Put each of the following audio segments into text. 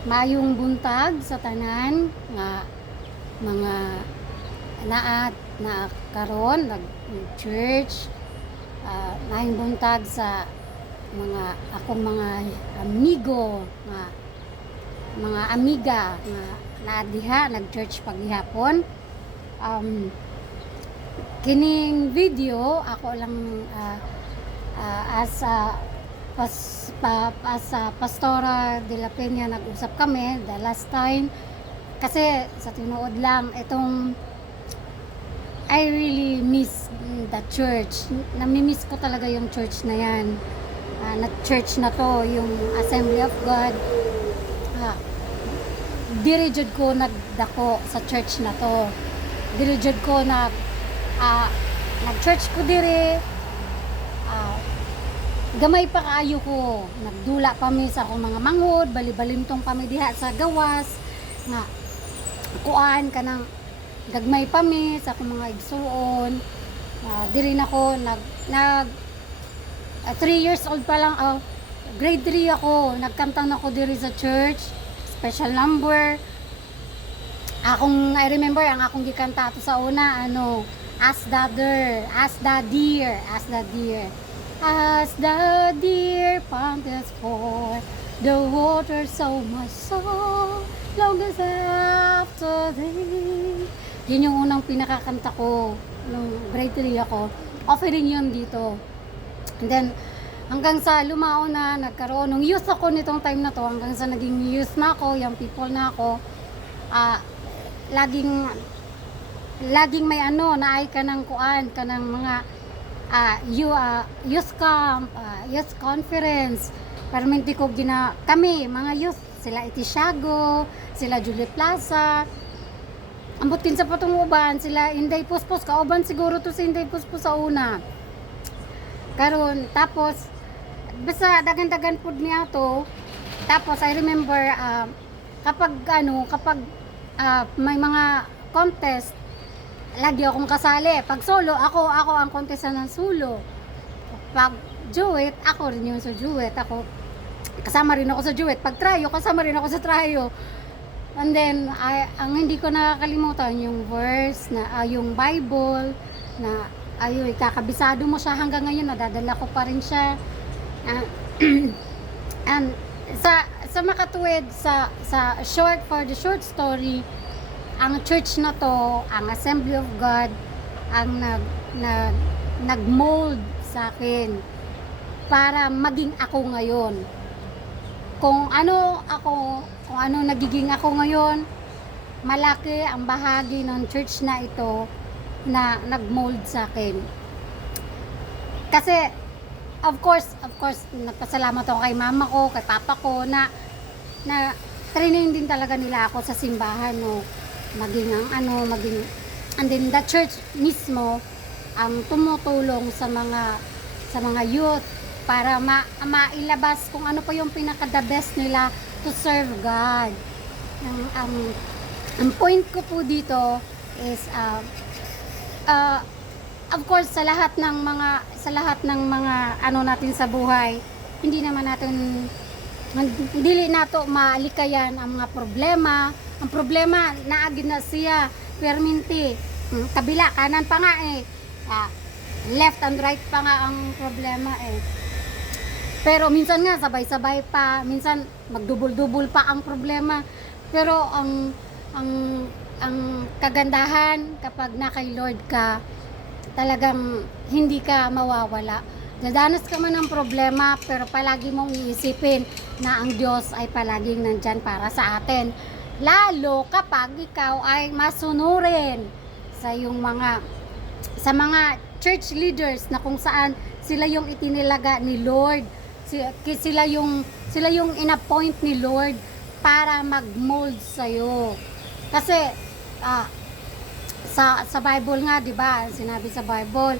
Maayong buntag sa tanan nga mga naat na karon nag church. Maayong buntag sa mga akong mga amigo nga mga amiga nga naa diha nag church paghihapon. Kining video ako lang as Pastora de la Peña nag-usap kami the last time kasi sa tinuod lang itong I really miss the church. Nami-miss ko talaga yung church na yan. Na church na to, yung Assembly of God. Diri jud ko nagdako sa church na to. Diri jud ko nag-church ko diri. Gamay pa kaayo ko, nagdula pa mi sa akong mga mangod, bali-balintong pa mi diha sa gawas nga kuan kanang gagmay pa mi sa akong mga igsuon. Diri nako nag 3 years old pa lang, grade 3 ako, nagkanta na ako diri sa church, special number. I remember ang akong gikanta ato sa una As the deer, as the deer, as the deer. As the deer panteth for the water, so my soul longeth after thee. Yun yung unang pinakakanta ko nung grade 3 ako. Offering yun dito. And then, hanggang sa lumao na, nagkaroon ng youth ako nitong time na to, hanggang sa naging youth na ako, young people na ako, laging may naay ka ng kuan, ka ng mga youth camp, youth conference. Perminti ko kami, mga youth, sila Itisyago, sila Juliet Plaza, ambutin sa patong uban, sila Inday Puspos, kauban siguro to si Inday Puspos sa una. Karon, tapos, basta dagan-dagan pud niya to. Tapos, I remember, kapag may mga contest, lagi akong kasali. Pag solo, ako ang contestant ng solo. Pag duet, ako rin yung sa duet. Kasama rin ako sa duet. Pag tryo, kasama rin ako sa tryo. And then, ang hindi ko nakakalimutan yung verse, yung Bible, na kakabisado mo siya hanggang ngayon, nadadala ko pa rin siya. And sa makatuwid, for the short story, ang church na to, ang Assembly of God, ang nag-mold sa akin para maging ako ngayon. Kung ano nagiging ako ngayon, malaki ang bahagi ng church na ito na nag-mold sa akin. Kasi, of course, nagpasalamat ako kay mama ko, kay papa ko, na training din talaga nila ako sa simbahan, maging and then the church mismo ang tumutulong sa mga youth para mailabas kung ano pa yung pinaka the best nila to serve God. Ang point ko po dito is of course sa lahat ng mga natin sa buhay, hindi nato malikayan ang mga problema. Ang problema naagid na siya perminti, kabila kanan pa nga left and right pa nga ang problema pero minsan nga sabay-sabay pa, minsan magdubol-dubol pa ang problema. Pero ang kagandahan kapag na kay Lord ka, talagang hindi ka mawawala. Dadanas ka man ng problema, pero palagi mong iisipin na ang Diyos ay palaging nandyan para sa atin. Lalo kapag ikaw ay masunurin sa mga church leaders na kung saan sila yung itinilaga ni Lord. Sila yung in-appoint ni Lord para mag-mold sa'yo. Kasi sa Bible nga, 'di ba? Sinabi sa Bible,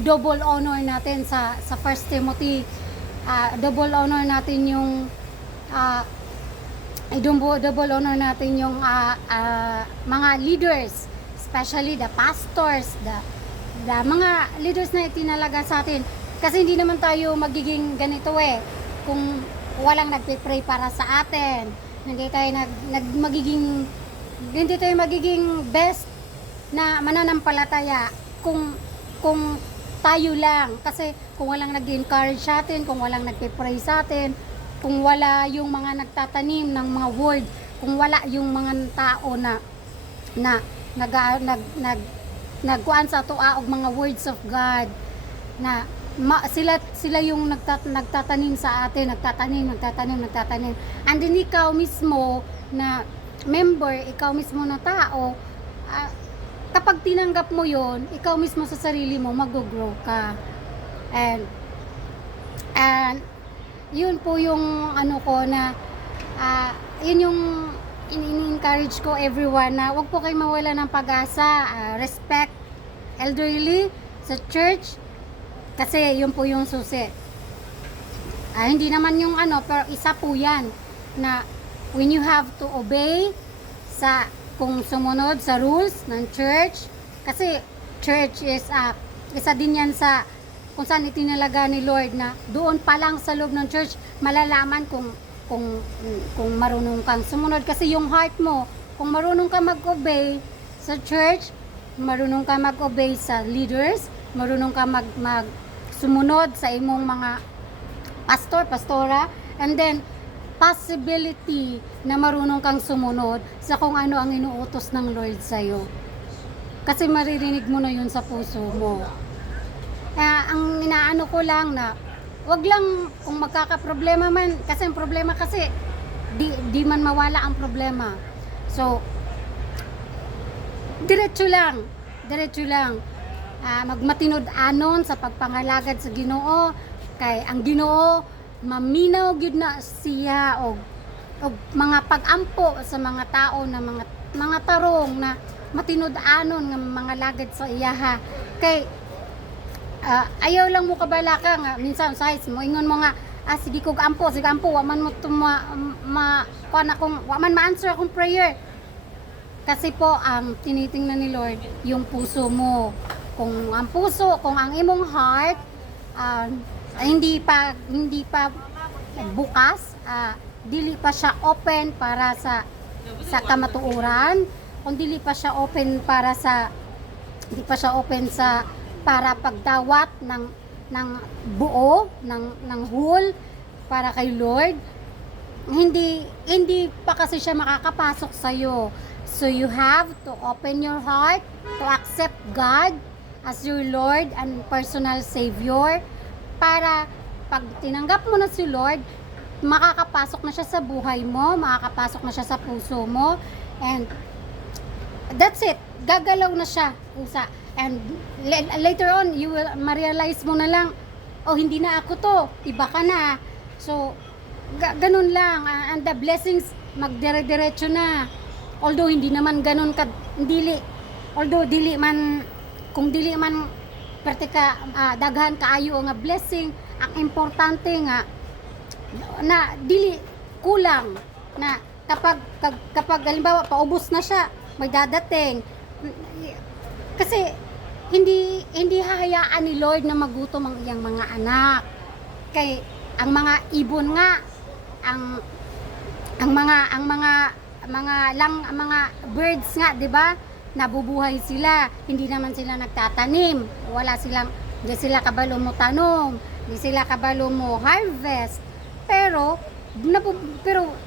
double honor natin sa 1 Timothy. Double honor natin yung double honor natin yung mga leaders, especially the pastors, the mga leaders na itinalaga sa atin. Kasi hindi naman tayo magiging ganito kung walang nagpe-pray para sa atin. Hindi tayo magiging best na mananampalataya kung tayo lang, kasi kung walang nag-encourage sa atin, kung walang nagpe-pray sa atin, kung wala yung mga nagtatanim ng mga word, kung wala yung mga tao na nagkuan sa tuwa og mga words of God, na sila yung nagtatanim sa atin, nagtatanim, and then ikaw mismo na member, ikaw mismo na tao, kapag tinanggap mo yon, ikaw mismo sa sarili mo mag-grow ka. And yun po yung ano ko na yun yung in-encourage ko everyone na wag po kayo mawala ng pag-asa. Respect elderly sa church, kasi yun po yung susi. Hindi naman yung ano, pero isa po yan na when you have to obey kung sumunod sa rules ng church, kasi church is isa din yan sa kung saan itinalaga ni Lord, na doon pa lang sa loob ng church malalaman kung marunong kang sumunod, kasi yung heart mo, kung marunong ka mag-obey sa church, marunong ka mag-obey sa leaders, marunong ka sumunod sa imong mga pastora, and then possibility na marunong kang sumunod sa kung ano ang inuutos ng Lord sa'yo. Kasi maririnig mo na yun sa puso mo. Ang inaano ko lang na wag lang kung magkakaproblema man, kasi ang problema kasi di man mawala ang problema. So diretso lang magmatinod-anon sa pagpangalagad sa Ginoo, kay ang Ginoo maminaw gyud na siya og mga pag-ampo sa mga tao na mga tarong na matinud-anon nga mga lagad sa iyaha. Kay ayaw lang mo kabalaka nga minsan size mo ingon mo nga sige ko ampo wa man mo wa man ma-answer akong prayer. Kasi po ang tinitingnan ni Lord yung puso mo. Kung ang imong heart hindi pa bukas, dili pa siya open para sa kamatuoran, kung dili pa siya open para pagdawat ng buo ng whole para kay Lord, hindi pa kasi siya makakapasok sa iyo. So you have to open your heart to accept God as your Lord and personal Savior, para pag tinanggap mo na si Lord, makakapasok na siya sa buhay mo, makakapasok na siya sa puso mo, and that's it. Gagalaw na siya pusa. And later on, you will ma-realize mo na lang, hindi na ako to, iba ka na. So ganun lang, and the blessings magdire-diretso na. Although hindi naman ganun kung dili man pertika daghan kaayo nga blessing, ang importante nga na dili kulang, na kapag halimbawa paubos na siya, may dadating, kasi hindi hahayaan ni Lord na magutom ang iyang mga anak. Kay ang mga ibon nga, ang mga birds nga, 'di ba? Nabubuhay sila, hindi naman sila nagtatanim, hindi sila kabalo mo tanom, hindi sila kabalo mo harvest, pero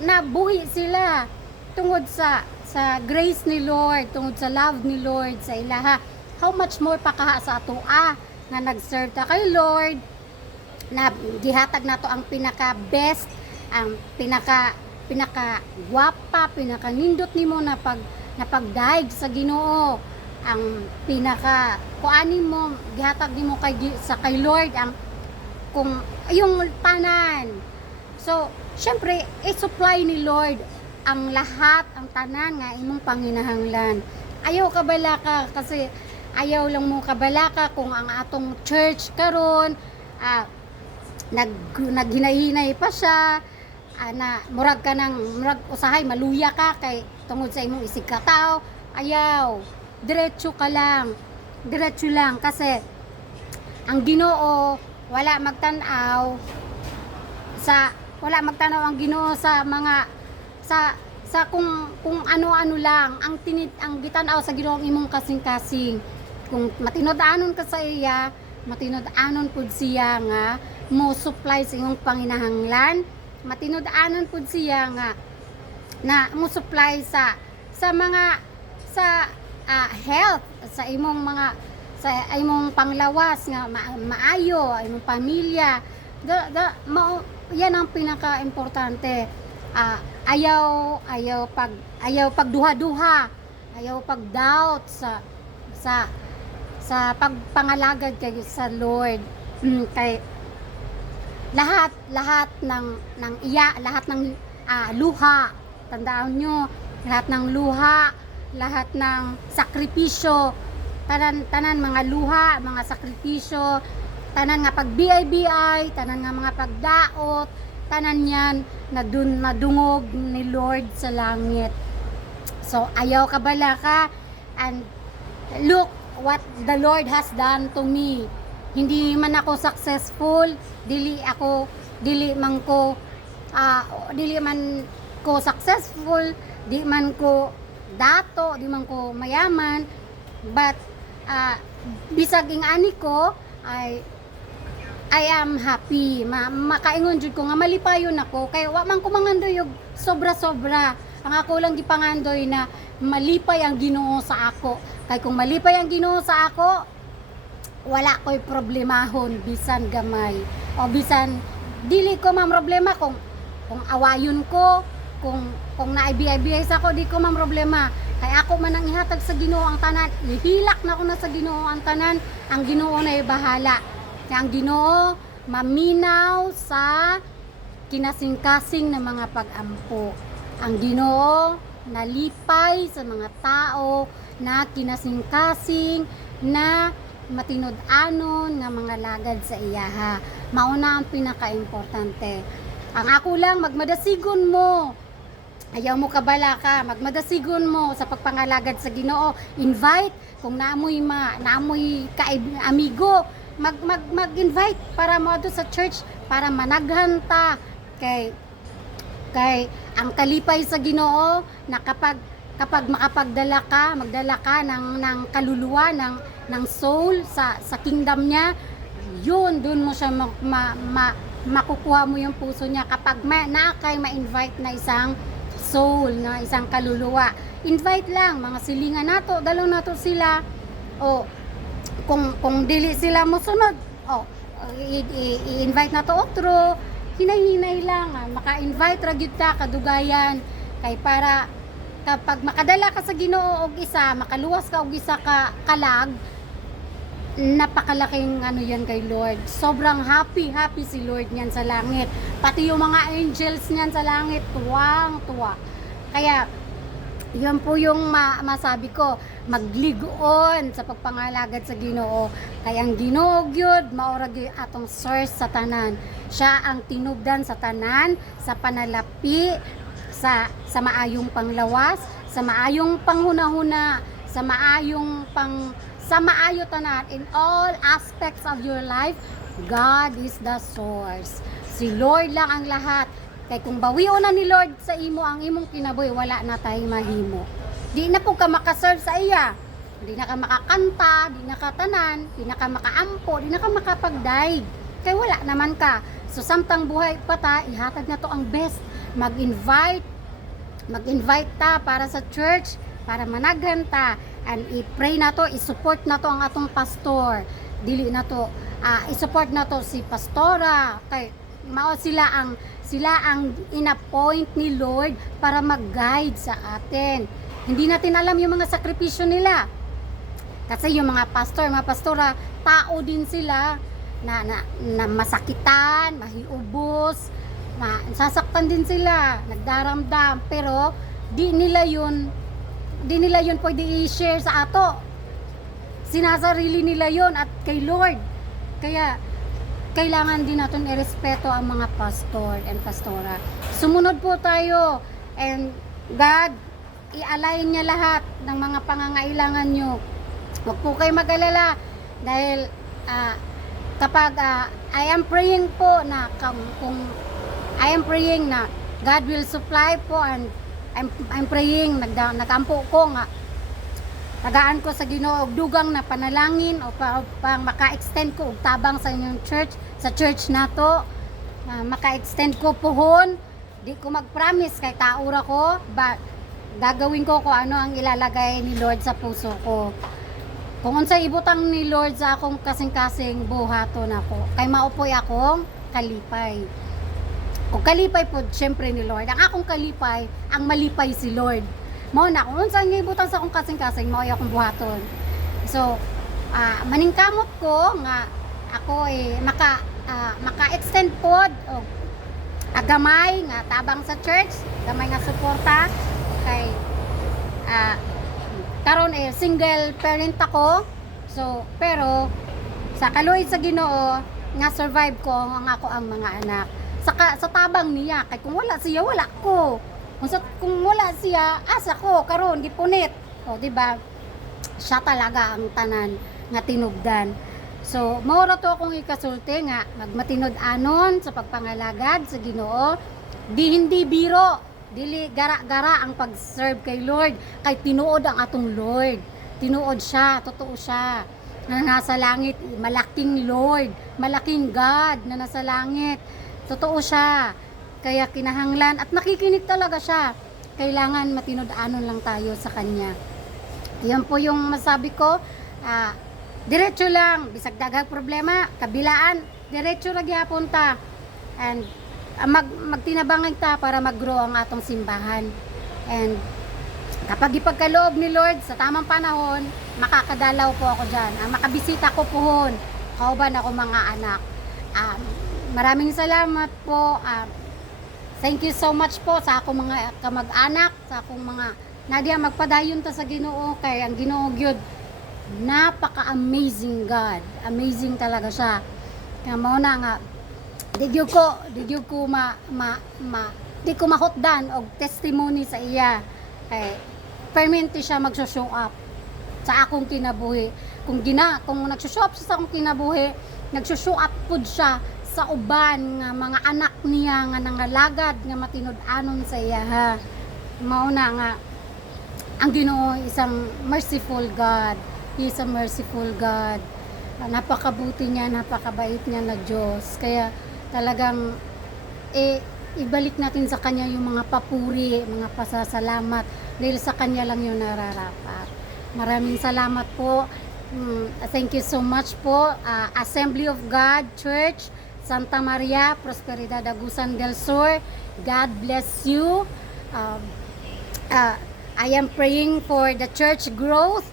nabuhi sila tungod sa grace ni Lord, tungod sa love ni Lord sa ilaha. How much more pa kaha sa atoa na nag-serve ta kay Lord, na gihatag nato ang pinaka best, ang pinaka gwapa, pinaka nindot nimo na pagdaig sa Ginoo, ang pinaka kuanin mo gihatag nimo kay Lord, ang kung yung tanan. So syempre i-supply ni Lord ang lahat, ang tanan nga imong panginahanglan. Ayaw kabalaka, kasi ayaw lang mo kabalaka kung ang atong church karon naghinay-hinay pa siya, na murag usahay maluya ka kay tungod sa imong isig ka tao. Ayaw, diretso lang, kasi ang Ginoo wala magtanaw ang Ginoo sa sa kung ano-ano lang ang gitanaw sa Ginoo imong kasing-kasing. Kung matinod-anon ka sa iya, matinod-anon pud siya nga mo supply sa imong panginahanglan, matinod-anon pud siya nga na mo supply sa mga sa health sa imong mga sa imong panglawas nga maayo imong pamilya. Yan ang pinaka-importante. Ayaw pagduha-duha, ayaw pag-doubt sa pagpangalagad kay sa Lord. Kay lahat ng lahat ng luha, tandaan nyo, lahat ng luha, lahat ng sakripisyo, tanan mga luha, mga sakripisyo, tanan nga pag-BI, tanan nga mga pagdaot, tanan yan nadungog ni Lord sa langit. So ayaw kabala ka, and look what the Lord has done to me. Hindi man ako successful, dili man ko successful, di man ko dato, di man ko mayaman, but bisag ing ani ko I am happy. Makaingon jud ko nga malipayon ako kay wa man ko mangandoy og sobra-sobra. Ang ako lang gipangandoy na malipay ang Ginoo sa ako. Kay kung malipay ang Ginoo sa ako, wala ko'y problemahon bisan gamay. O bisan dili ko man problema kung awayon ko, kung naibiyay-biyay sa ako, di ko man problema. Kay ako man ang ihatag sa Ginoo ang tanan, ihilak na ko na sa Ginoo ang tanan, ang Ginoo na bahala. Kaya ang Ginoo maminaw sa kinasing-kasing na mga pag-ampo. Ang Ginoo nalipay sa mga tao na kinasing-kasing na matinod-anon nga mga lagad sa iyaha. Mauna ang pinaka-importante. Ang ako lang, magmadasigon mo. Ayaw mo kabala ka, magmadasigon mo sa pagpangalagad sa Ginoo. Invite kung naamoy amigo, mag-invite para mo sa church para managhanta kay ang kalipay sa Ginoo na kapag magdala ka ng kaluluwa ng soul sa kingdom niya, yun doon mo siya makukuha mo yung puso niya kapag ma-invite na isang soul, na isang kaluluwa. Invite lang mga silingan nato, dalo nato sila. O kung dili sila mo sunod, i-invite na to otro, hinay-hinay lang, maka-invite ra gyud ta kadugayan kay para kapag makadala ka sa Ginoo og isa, makaluwas ka og isa ka kalag, napakalaking yan kay Lord. Sobrang happy si Lord niyan sa langit. Pati yung mga angels niyan sa langit, tuwang-tuwa. Kaya yun po yung masabi ko, magligoon sa pagpangalagad sa Ginoo. Kaya ang Ginoo gyud maura gyud atong source sa tanan. Siya ang tinubdan sa tanan, sa panalapi, sa maayong panglawas, sa maayong panghunahuna, sa maayo tanan in all aspects of your life. God is the source. Si Lord lang ang lahat. Kay kung bawion na ni Lord sa imo ang imong kinabuhi, wala na tayong mahimo. Di na po ka makaserve sa iya. Di na ka makakanta, di na ka tanan, di na ka makaampo, di na ka makapagdaig. Kay wala naman ka. So samtang buhay pa ta, ihatag na to ang best. Mag-invite ta para sa church, para managhan ta, and i-pray na to, i-support na to ang atong pastor. Dili na to, i-support na to si pastora. Kay mao sila ang in-appoint ni Lord para mag-guide sa atin. Hindi natin alam yung mga sakripisyo nila. Kasi yung mga pastor, mga pastora, tao din sila na masakitan, mahiubos, sasaktan din sila, nagdaramdam, pero di nila yun pwede i-share sa ato. Sinasarili nila yun at kay Lord. Kaya kailangan din natin irespeto ang mga pastor and pastora. Sumunod po tayo, and God, i-align niya lahat ng mga pangangailangan nyo. Huwag po kayo mag-alala dahil kapag I am praying po na kung I am praying na God will supply po, and I'm praying, nagampo ko nga tagaan ko sa Ginoo og dugang na panalangin o pang maka-extend ko og tabang sa inyong church, sa church nato. Maka-extend ko puhon, di ko mag-promise kay taura ko, but gagawin ko kung ano ang ilalagay ni Lord sa puso ko. Kung unsa ibutang ni Lord sa akong kasing-kasing buhaton ako, kay maupoy akong kalipay. Kung kalipay po, syempre ni Lord. Ang akong kalipay, ang malipay si Lord. Mao na, kung unsa niya ibutang sa akong kasing-kasing, mauy akong buhaton. So, maningkamot ko nga ako maka-extend pod o gamay nga tabang sa church, gamay nga suporta kay karon single parent ako. So pero sa kaluoy sa Ginoo nga survive ko ang ako ang mga anak sa tabang niya, kay kung wala siya wala ko, kung wala siya asa ko karon gipunit, o di ba? Siya talaga ang tanan nga tinubdan. So mao ra to akong ikasulti nga magmatinod-anon sa pagpangalagad sa Ginoo, hindi biro, dili gara-gara ang pag-serve kay Lord, kay tinuod ang atong Lord. Tinuod siya, totoo siya. Na nasa langit, malaking Lord, malaking God na nasa langit. Totoo siya. Kaya kinahanglan at nakikinig talaga siya. Kailangan matinod-anon lang tayo sa kanya. Yan po yung masabi ko. Diretso lang, bisag daghang problema, kabilaan, diretso ra gyapon ta. And magtinabangan ta para mag-grow ang atong simbahan. And kapag ipagkaloob ni Lord sa tamang panahon, makakadalaw po ako dyan. Makabisita ko pohon, kauban ako mga anak. Maraming salamat po. Thank you so much po sa akong mga kamag-anak, sa akong mga nadya magpadayon ta sa Ginoo, kay ang Ginoo gyud napaka-amazing God. Amazing talaga siya. Kaya mao na nga di ko mahutdan og testimony sa iya, kay permanente siya magso-show up sa akong kinabuhi. Kung nagso-show up siya sa akong kinabuhi, nagso-show up pud siya sa uban nga mga anak niya nga nangalagad nga matinud-anon sa iya, ha. Mao na nga ang Ginoo isang merciful God. He is a merciful God. Napakabuti niya, napakabait niya na Diyos. Kaya talagang ibalik natin sa Kanya yung mga papuri, mga pasasalamat, dahil sa Kanya lang yung nararapat. Maraming salamat po. Thank you so much po. Assembly of God Church, Santa Maria, Prosperidad, Agusan del Sur. God bless you. I am praying for the church growth.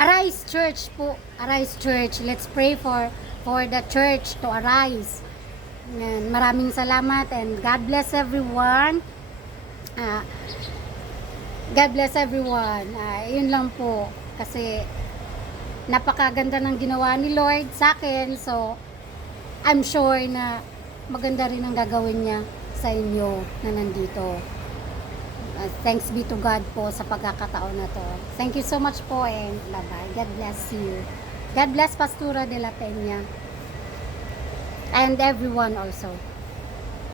Arise Church po. Arise Church. Let's pray for the church to arise. And maraming salamat and God bless everyone. God bless everyone. Yun lang po. Kasi napakaganda ng ginawa ni Lord sa akin. So, I'm sure na maganda rin ang gagawin niya sa inyo na nandito. Thanks be to God po sa pagkakataon na to. Thank you so much po and bye-bye. God bless you. God bless Pastora de la Peña. And everyone also.